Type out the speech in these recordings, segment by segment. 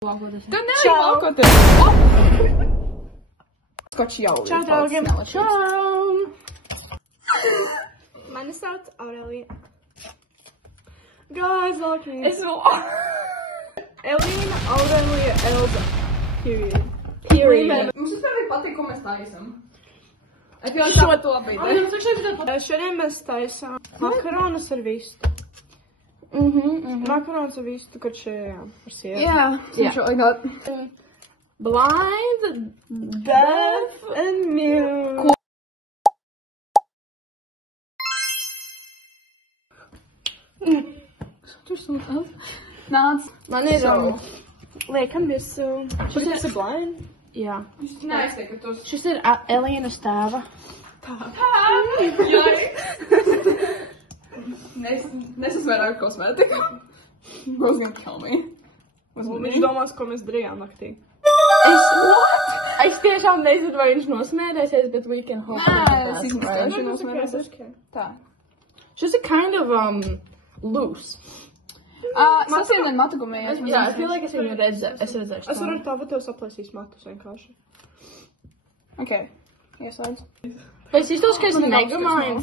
Tu nevari valkoties. Skoči jau. Čau, draugiem. Čau. Mani sauc Aurelija. Guys, look at me. Es vēl... Elīna, Aurelija, Elza. Period. Mums vispār vajag pateikt, ko mēs taisam. Es jau tā to bija. Šodien mēs taisām makaronas ar vistu. Makaronas ar vistu, kad šajā ar sieru. Yeah. I got... Blind, deaf, and mute. Nāc. Man ir liekam visu. Šis ir blind? Jā. Nē, es teiktu, ka tos... Šis ir Elīnas tēva. Nesasvērāju kosmētiku. Who's gonna kill me? Viņš domās, ko mēs darījām naktī. Es tiešām nezinu, vai viņš nosmērēsies, bet we can hope. Es izmērēju, viņš nosmērēsies. Tā. Šis ir kind of loose. Sasiedien matu gumējies. Jā, I feel like es viņu redzēšu. Es varu ar tavu tev saplēsīs matus vienkārši. Ok, ieslēdz. Es iztos, ka es negamāju.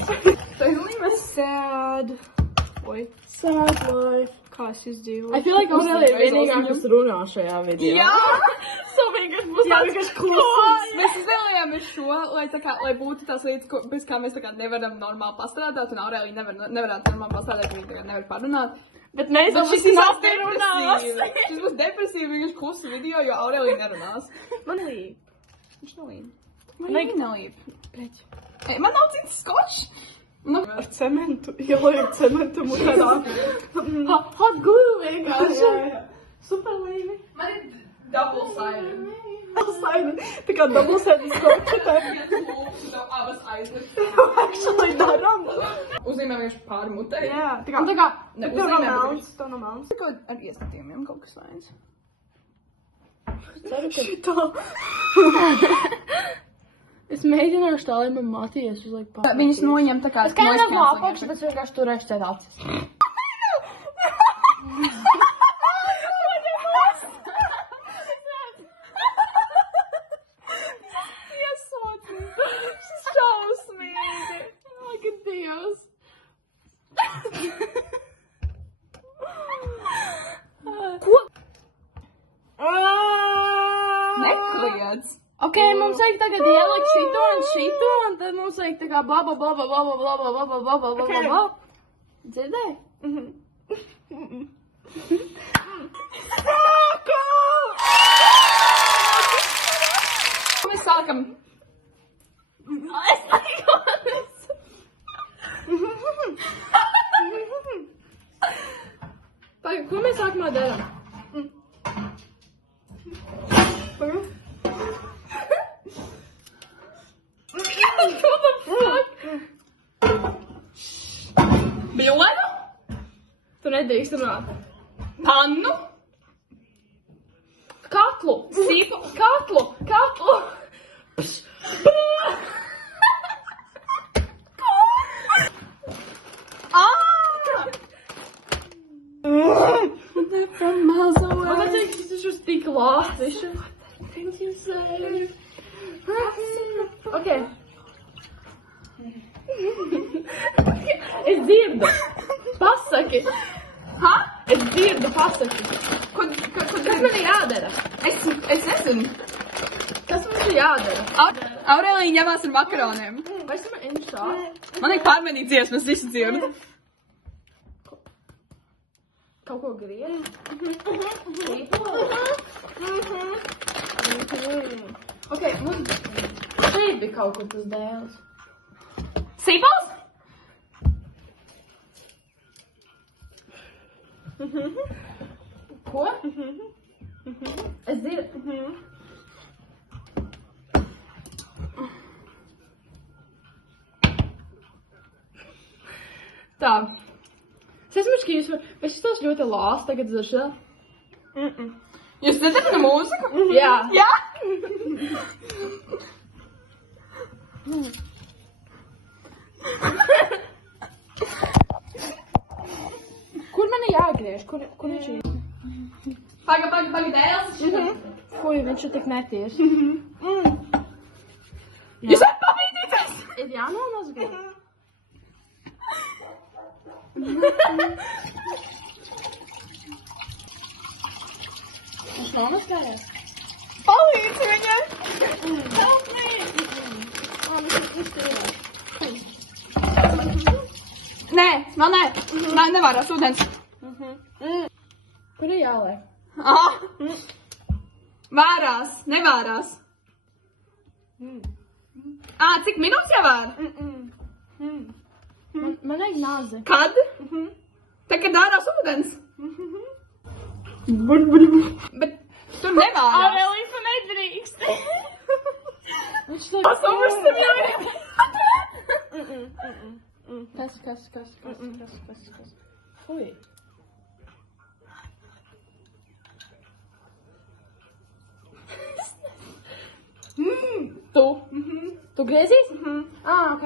Sad. Sad life. Kā es izdzīvoju. I feel like Aurelija ir vienīgā, kas runā šajā video. Jā! Vienkārši būs vienkārši klusums. Mēs izvēlējāmies šo, lai būtu tās lietas, bez kā mēs tā kā nevaram normāli pastrādāt, un Aurelija nevarētu normāli pastrādāt, ka viņa nevar parunāt. Bet mēs šis būs depresīvi. Šis būs depresīvi, vienkārši klusu video, jo Aurelija nerunās. Man līp. Viņš nelīp. Man nelīp. Man nav cits skočs. Ar cementu, ieliek cementu mutā. Hot glue vienkārši. Super līvi. Man ir double-sided. Double-sided. Tā kā double-sided skoča. Abas aizlikt. Actually, daram. Uzzīmē vienkārši pāri mutē. Jā, tā kā tev nav melns. Tev nav melns. Tā kā ar iestatījumiem kaut kas vajadz. Šitā. Es mēģināšu tā, lai man Matijas uzliek pāri. Viņas noņem tā kā... Es kā nevar apakšu, bet vienkārši turēšu ciet acis. Šis šausmīgi. Like a Dievs. Ko? Nekliedz. Ok, mums vajag tagad ielikt šito, un tad mums vajag tā kā bla. Dzirdēji? Mēs sākam. Es negodas. Pagaid, ko mēs sākumā darām? What the fuck? Bļodu? Tu nedrīkst runāt. Pannu? Katlu! Sīpu? Katlu! They're from miles away. Man liekas, tas ir šos tik lāciši. What the things you say? Ok. Es dzirdu. Pasaki. Ha? Es dzirdu, pasaki. Kas man ir jādara? Es nezinu. Kas man ir jādara? Aurelija ņemās ar makaroniem. Vai es man inšā? Man ir pārmēnīt dziesmas, visu dzirdu. Kaut ko griež? Ok, mums šeit bija kaut kur tas dēls. Sīpals? Ko? Es dzirdu. Tā. Es esmu šķījus, es tos ļoti lās tagad zašā. Jūs nedzirdat mūziku? Jā. Jā? Kur man ir jāgriež? Kur viņš ir? Paga, dēls. Fuj, viņš ir tik neties. Jūs varat pabīdīties! Ir jānomazgā. Viņš nomazgājies? Palīdzi viņai! Help me! Viņš ir. Nē, vēl nē. Nē, nevarās ūdens. Kur ir jāliek? Vārās, nevārās. Cik minūtes jau vāra? Man vajag nāzi. Kad? Tad, kad ārās ūdens. Bet tur nevārās. Aurelija nedrīkst. Viņš to Pasūstam jau ir. Kas? Fuj. Tu griezīs? Ok.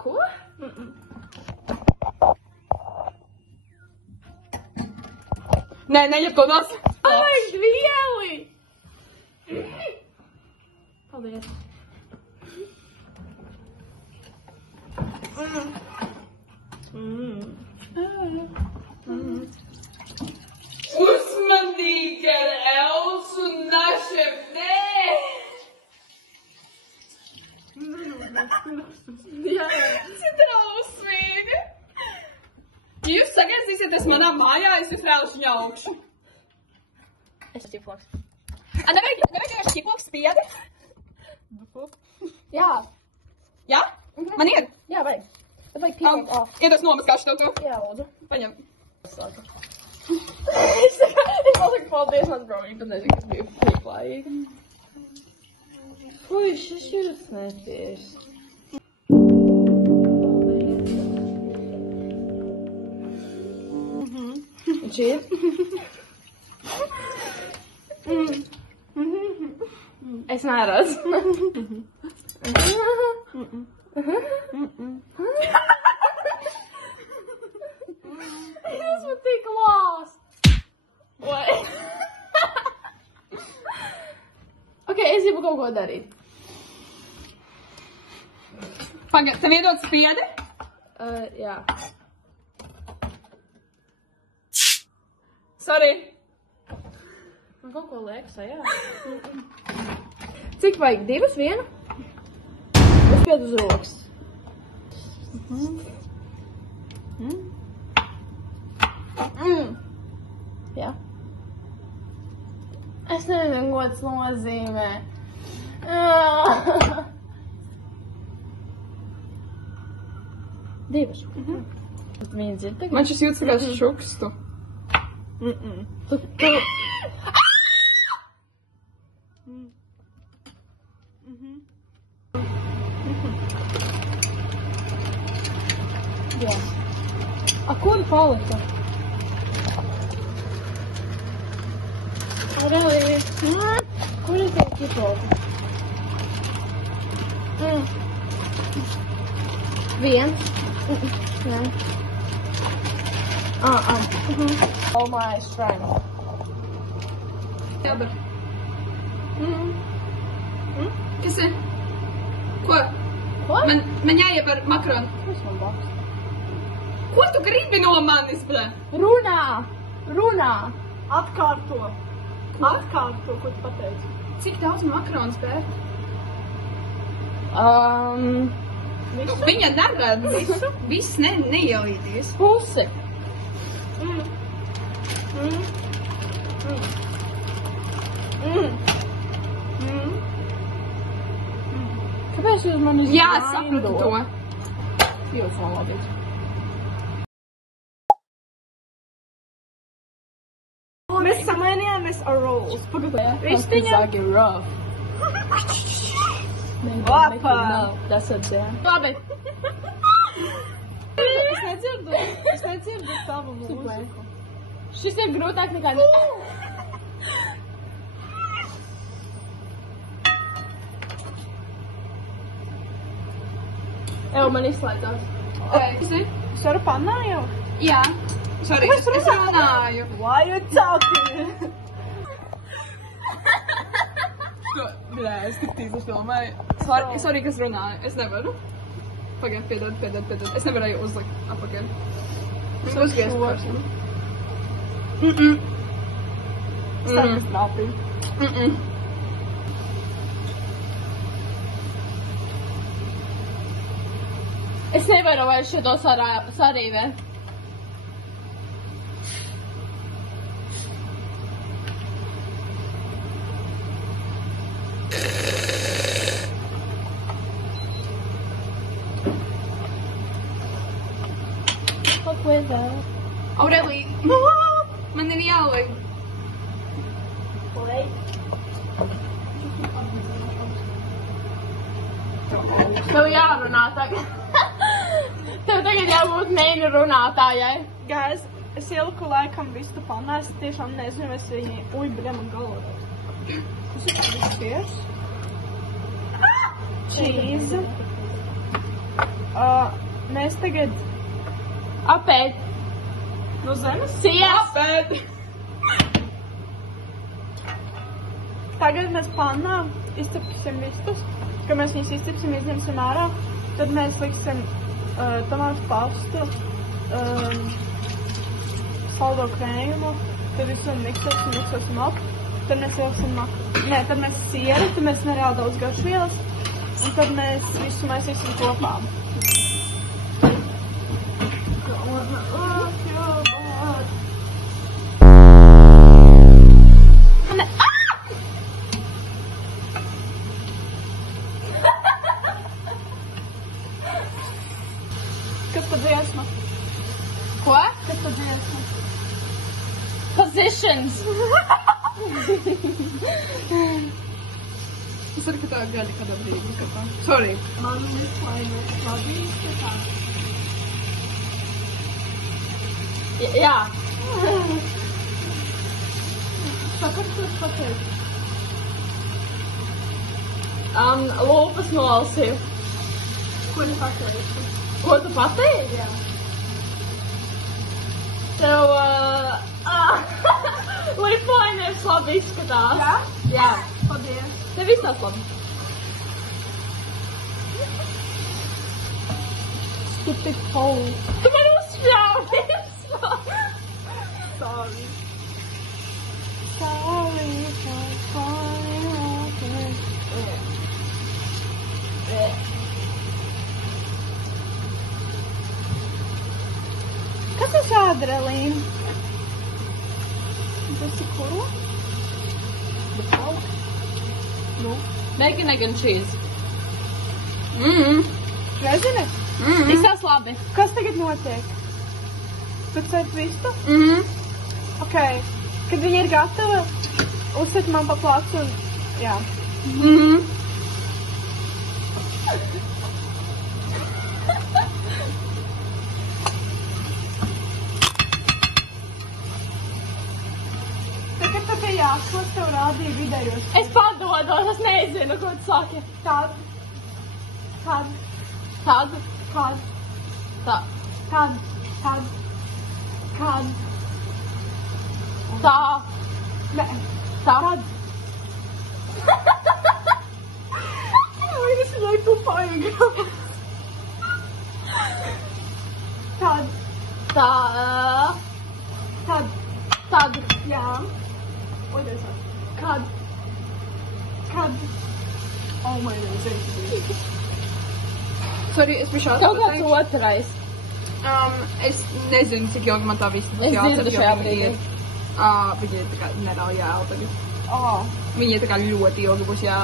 Ko? Nē, neņem to nos. Ai, vieli! Paldies. Uzmanīgi ar Elsu našiem, nē! Cik drausmīgi! Ja jūs sagriezīsieties manā mājā, es jūs rāvuši viņu augšu. Es ķiploks. Nevajag vienkārši ķiploks spiedi? Jā. Jā? Man ir? Jā, vajag. Tad vajag pieņemt off. Iedos nomazgāšu tev to. Jā, lūdzu. Paņem. Es pasaku paldies, man bromīgi, bet nezinu, kas bija pieklājīgi. Fuj, šis jūtas neties. Viņš ir? Es neredzu. Tas man tik lost. What? Ok, es gribu kaut ko darīt. Pagaid, tev iedod spiedi? Jā. Sorry. Man kaut ko liekas, jā. Cik vajag? 2, 1? Uzspied uz rokas. Jā. Es nezinu, ko tas nozīmē. Divas. Viens ir tagad. Man šis jūtas kā šukstu. Tu... Jā. A, kur palika? Aurelija. Kur ir tie ķiploki? Viens. Jā. All my strength. Jādara. Kas ir? Ko? Ko? Man jāievar makroni. Kas man baks? Ko tu gribi no manis, blē? Runā! Runā! Atkārto, ko tu pateici? Cik daudz makrons pēr? Visu? Viņa neredz. Viss neielīties. Pusi. Kāpēc jūs mani Jā, sapratu to. Jūs man labi. Mēs samainījāmies ar rolls. Vistiņa. Zagi rough. Lapa. Tas atzīm. Labi. Es nedzirdu savu mūziku. Šis ir grūtāk nekā... Evo, man izslēdzās. Es varu pannā jau? Jā. Sorry, es runāju. Why you talking? Nē, es tik tīzes domāju. Sorry, kas runāju. Es nevaru. Pagaid, piedod. Es nevarēju uzlikt apakaļ. Uzgriezt pašam. Sarkas trāpīja. Es nevaru vairs šito sarīvēt. Aurelija, man ir jāliek. Tev jārunā tagad. Tev tagad jābūt mēģinu runātājai. Guys, es ieliku laikam visu pannā, es tiešām nezinu, es viņi... Uj, bļa, man galvā. Kas ir tāds piers? Cheese. Mēs tagad... Apēt. No zemes? Sies. Apēt. Tagad mēs pannā izcepsim vistus. Kad mēs viņus izcepsim, izņemsim ārā, tad mēs liksim tomātu pastu, saldo krējumu, tad visu miksosim ap, tad mēs ieliksim tad mēs sieru, tad mēs nereāli daudz garšvielas, un tad mēs visu maisīsim kopā. Kas pa dziesma? Ko? Kas pa dziesma? Positions. Es arī, ka tā gaļa kādā brīdī skatā. Sorry. Man izklaida labi izskatā. Jā. Sakat, kas pateikt? Lūpas nolasīju. Ko tu pateici? Ko tu pateici? Jā. Tev, liplainers labi izskatās. Jā? Jā. Paldies. Tev visās labi. Stupid hole. Tu man uzšļāvies. Sorry. Sorry for falling. Kas ir adrenalīna? Tas ir kuru? Nu? Bacon, egg and cheese. Nezini? Visās labi. Kas tagad notiek? Tu cēt vistu? Ok. Kad viņi ir gatava, uzsver man pa placu un... Jā. Tagad tā kā jāskos tev rādīja vidējos. Es padodos, es nezinu, ko tu saki. Tad. Tad. Kad. Tā. Kad. Tā. Nē. Tā. Kad. Vai es viņai tupāju gribas? Tad. Tā. Tad. Tad. Jā. Oidies. Kad. Oh my God. Sorry, es biju Kaut kāds otrais. Es nezinu, cik ilgi man tā viss būs Es jāatcer, dzirdu jo šajā viņi brīdī. ir, viņi ir tā kā nereāli jāēl tagad. Viņi tā kā ļoti ilgi būs jā.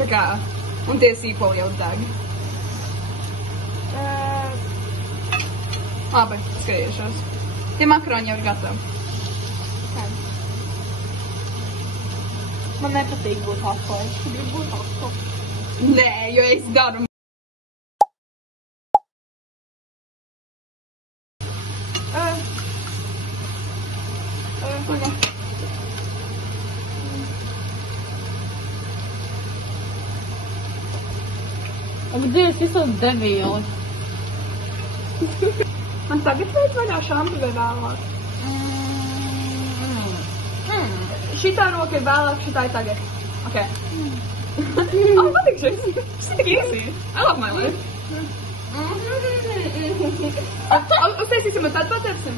Tā kā, un tie sīpoli jau deg. Labi, skriejušos. Tie makaroņi jau ir gatavi. Man nepatīk būt atklāj. Tu gribi būt atklāj. Nē, jo es daru. Ak, Dievs, jūs esat devīli. Man tagad vajag vaļā šampi vai vēlāk? Šitā roka ir vēlāk, šitā ir tagad. Ok. Oh, patīk šis. Šis ir tik easy. I love my life. Uztaisīsim un tad patepsim.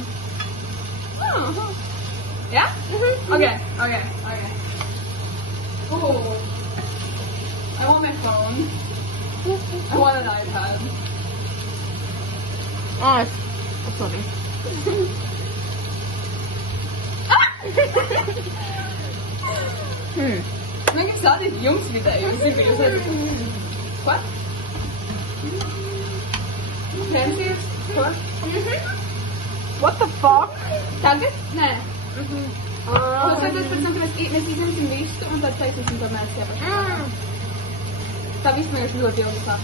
Yeah? Okay. Ooh. I want my phone. I want an iPad. Sorry. Megam sādīt jums vidēju, jūs zinu, ka jūs redzat. What? Pensijas? Ko? What the fuck? Tagad? Nē. Un tagad pēc tam mēs izņemsim visu un tad taisīsim to mēs iepaši. Tā viss mēs ļoti ilgi sāp.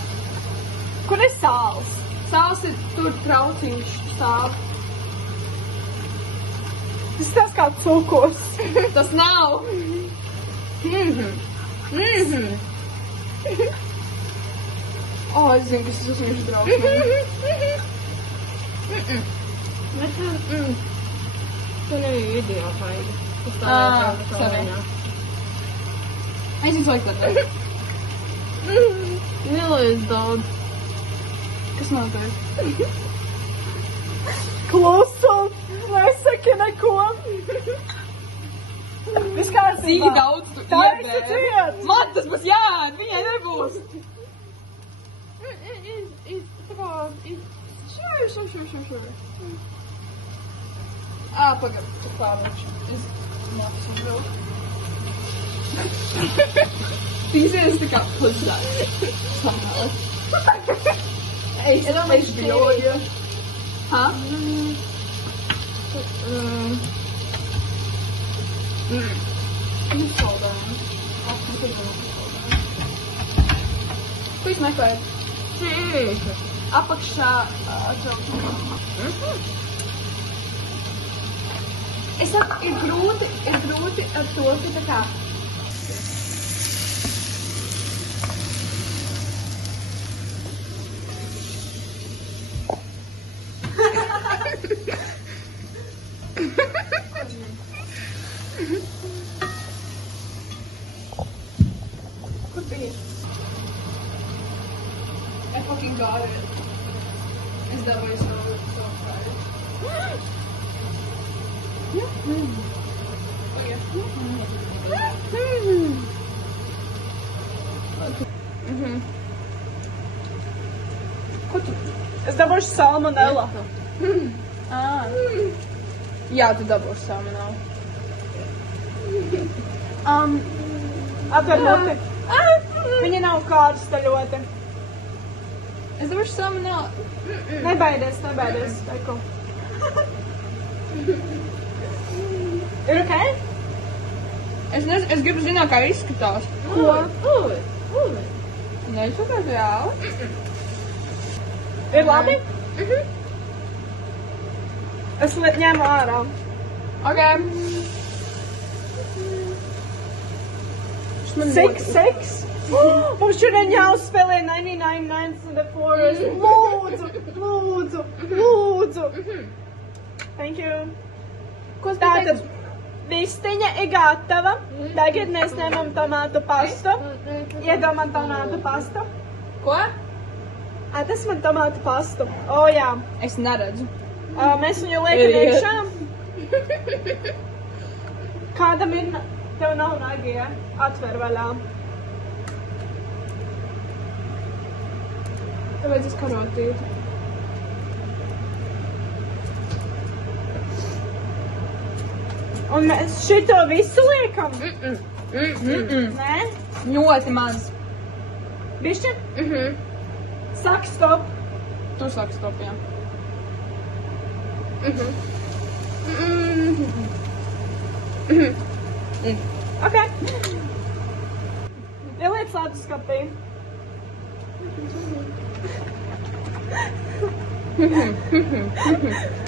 Kur ir sāls? Sāls ir tur trauciņš sāp. Tas tas kā cukurs. Tas nav. Oh, es zinu, kas es uzņemšu draugs. Tu nebija video faida. Sorry. Es jums vajag pateikt. Nelies daudz. Kas notiek? Klusu! Nesaki neko! Viss kārtībā. Cik daudz tu Tā ir iedēvi? ciet! Man tas būs jāēd, viņai nebūs. Sure. Pagad, tu pārliči. Es nācu vēl. These is the cup was that somehow. HBO, yeah. Huh? Just hold on. I'll put it on. Please my phone. Apakšā es saku, ir grūti ar to, ka tā kā Kur bija? I fucking got it. Is that why so excited? Ko tu? Es dabūšu salmonella. Jā, tu dabūši salmonelu. Atver muti. Viņa nav kārsta ļoti. Es dabūšu salmonelu. Nebaidies. Eko. Ir ok? Es gribu zināt, kā izskatās. Ko? Neizskatās reāli. Ir labi? Es ņemu ārā. Ok. Six? Mums šodien jāuzspēlē 99 Nights in the Forest. Lūdzu. Thank you. Tātad vistiņa ir gatava. Tagad mēs ņemam tomātu pastu. Iedomā tomātu pastu. Ko? Tas man tomātu pastu. O, jā. Es neredzu. Mēs viņu liekam iekšā. Kādam ir... Tev nav nagi, ja? Atver vaļā. Tev vajadzēs karotīt. Un mēs šito visu liekam? Nē? Ļoti maz. Bišķi? Saki stop. Tu saki stop, jā. Ok. Ieliec slēdus-skapī.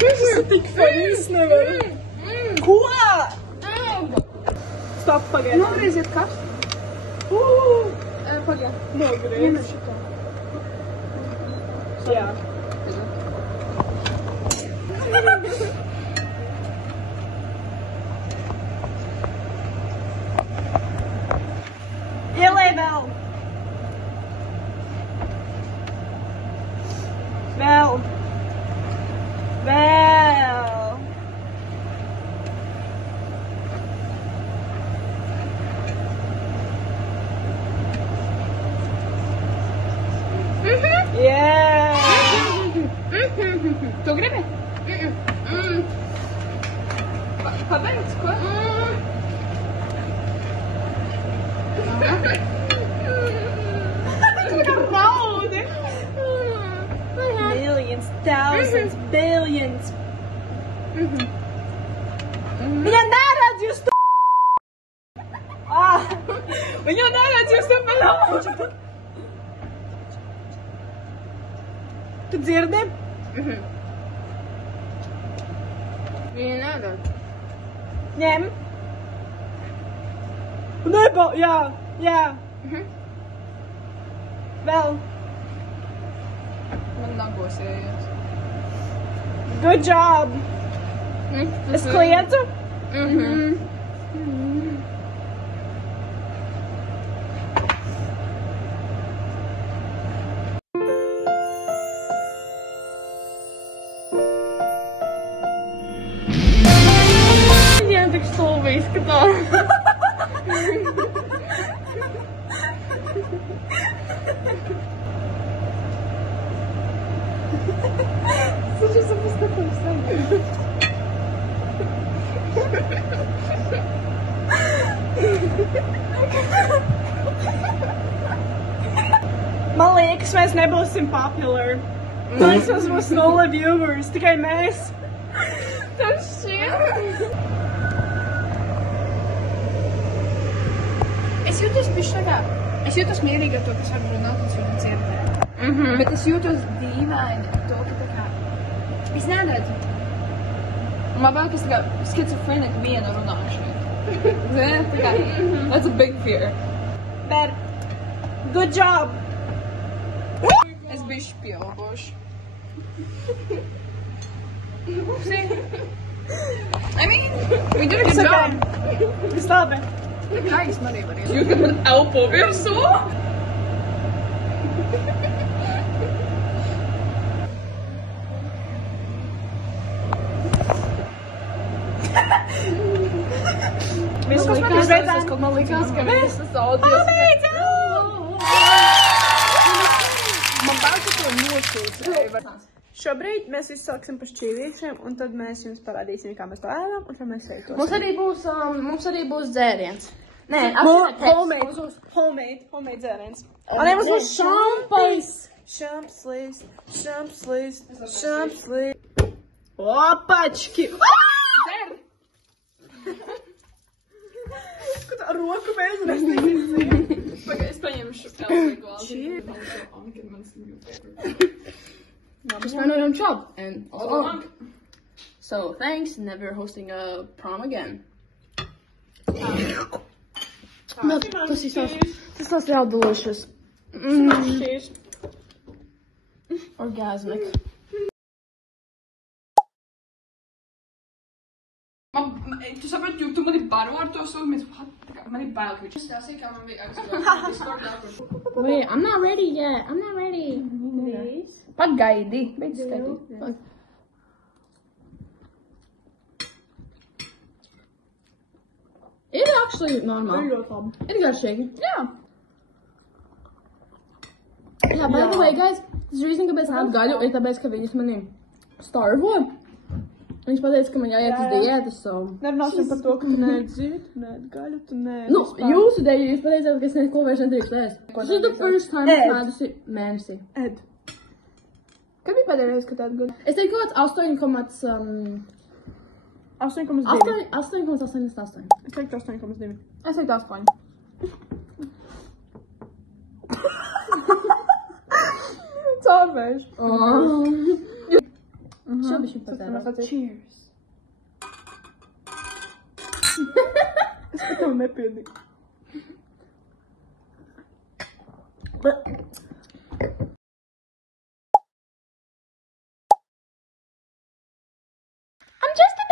Tas ir tik feliz, nevar. Ko? Stop, pagaid. Nogrieziet kastu. Pagaid. Nogriez. Iemet šitā. Jā. Ielej vēl. Vēl. Vēl. Yeah. Tu gribi? Pabeidz, ko? Raudi. Millions, thousands, billions. Viņa neredz jūs tu... Viņa neredz jūs to melonu. Tu dzirdi? Viņa neredz. Ņem. Neba, jā, jā. Vēl. Man nagosies. Good job. Es kliedzu? Viņiem tik stulbi izskatās. Слушай, запустим. Man liekas, mēs nebūsim popular. Man liekas, mums būs 0 viewers, tikai mēs. Tas šķiet. Es jūtos bišķi tā kā, es jūtos mierīgi ar to, kas var runāt un šodien dzirdēt. Bet es jūtos dīvaini ar to, ka tā kā, es neredzu. Man vēl kas tā kā schizophrenic viena runāšana. Zini, tā kā, that's a big fear. Bet, good job. Es bišķi pieauguši. I mean, we did a good job. Viss labi. Tā kā es man arī varēju. Jūs, kad man elpo virsū? Viss, kas man redzēs. Man likās, ka viss tas audios. Man bāc, ka to nosūcēja. Šobrīd mēs izsauksim pa šķīvīšiem, un tad mēs jums parādīsim, kā mēs to ēdam, un tad mēs ejam. Mums arī būs dzēriens. Nē, Homemade dzēriens. Man arī būs šampais. Šampslīs. Opački. Der! Ko tā roku mēģinās? Pagaid, es paņemšu elpu glāzi. Just found my own job and all along. So thanks, never hosting a prom again. No, tas is real delicious. Orgasmic. Tu saprati, tu mani baro ar to sūdu, mēs mani bail, ka viņš stāsīja, kā man bija aizskārt. Wait, I'm not ready yet. I'm not ready. Please. Pagaidi. Beidz skaidīt. Ir actually normāli. Ir garšīgi. Jā. Jā, by the way, guys, tas reason, kāpēc ēd gaļu, ir tāpēc, ka viņas mani starvo. Viņš pateica, ka man jāiet uz diētas, so... Nerunāsim par to, ka tu neēd zivju, tu neēd gaļu, tu neēd... Nu, jūsu dēļ jūs pateicāt, ka es neko vairs nedrīkstu ēst. This is the first time es ēdusi mēnesi. Ed. Kad bija pēdējā reize, kad ēd gaļu? Es teiktu kaut kāds 8,2. 8,88. Es teiktu 8,2. Es teiktu 8. Caurvējš. Šo bišķi patērāt. Cheers. Es pat tev nepiedīju. just a